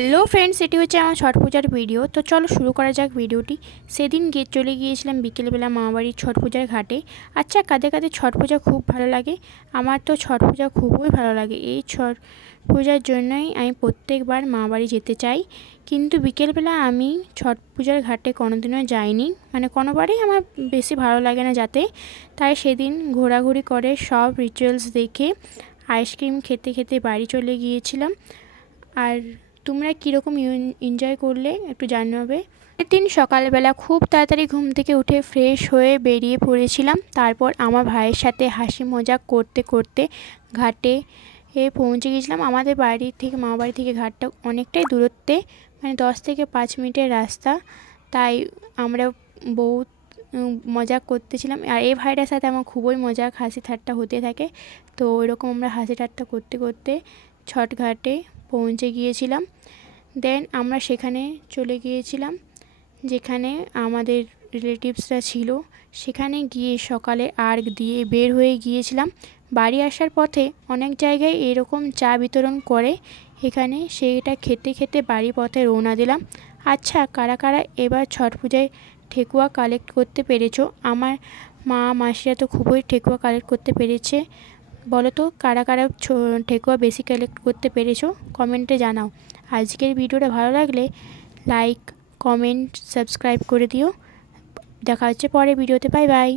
Hello friends, এটি হচ্ছে আমার ছট পূজার ভিডিও। তো চলো শুরু করা যাক ভিডিওটি। সেদিন চলে গিয়েছিলাম বিকেলবেলা মামাবাড়ির ছট পূজার ঘাটে। আচ্ছা, কাদের কাদের ছট পূজা খুব ভালো লাগে? আমার তো ছট পূজা খুবই ভালো লাগে। এই ছট পূজার জন্যই আমি প্রত্যেকবার মামাবাড়ি যেতে চাই। কিন্তু বিকেলবেলা আমি ছট পূজার ঘাটে কোনোদিনও যাইনি, মানে কোনোবারই আমার বেশি ভালো লাগে না যাতে। তাই সেদিন ঘোরাঘুরি করে সব রিচুয়ালস দেখে আইসক্রিম খেতে খেতে বাড়ি চলে গিয়েছিলাম। আর তোমরা কীরকম এনজয় করলে একটু জানাবে। দিন সকালবেলা খুব তাড়াতাড়ি ঘুম থেকে উঠে ফ্রেশ হয়ে বেরিয়ে পড়েছিলাম। তারপর আমার ভাইয়ের সাথে হাসি মজাক করতে করতে ঘাটে পৌঁছে গিয়েছিলাম। আমাদের বাড়ি থেকে মামাবাড়ি থেকে ঘাটটা অনেকটাই দূরত্বে, মানে 10 থেকে 5 মিনিটের রাস্তা। তাই আমরা বহুত মজা করতেছিলাম। আর এই ভাইটার সাথে আমার খুবই মজাক হাসি ঠাট্টা হতে থাকে। তো ওইরকম আমরা হাসি ঠাট্টা করতে করতে ছট ঘাটে পৌঁছে গিয়েছিলাম। দেন আমরা সেখানে চলে গিয়েছিলাম যেখানে আমাদের রিলেটিভসরা ছিল। সেখানে গিয়ে সকালে আর্ঘ দিয়ে বের হয়ে গিয়েছিলাম। বাড়ি আসার পথে অনেক জায়গায় এরকম চা বিতরণ করে, এখানে সেইটা খেতে খেতে বাড়ি পথে রওনা দিলাম। আচ্ছা, কারা কারা এবার ছট পূজায় ঠেকুয়া কালেক্ট করতে পেরেছো? আমার মা মাসিরা তো খুবই ঠেকুয়া কালেক্ট করতে পেরেছে। বলো তো কারা কারা ঠেকুয়া বেশি কালেক্ট করতে পেরেছো, কমেন্টে জানাও। আজকের ভিডিওটা ভালো লাগলে লাইক, কমেন্ট, সাবস্ক্রাইব করে দিও। দেখা হচ্ছে পরে ভিডিওতে। Bye bye.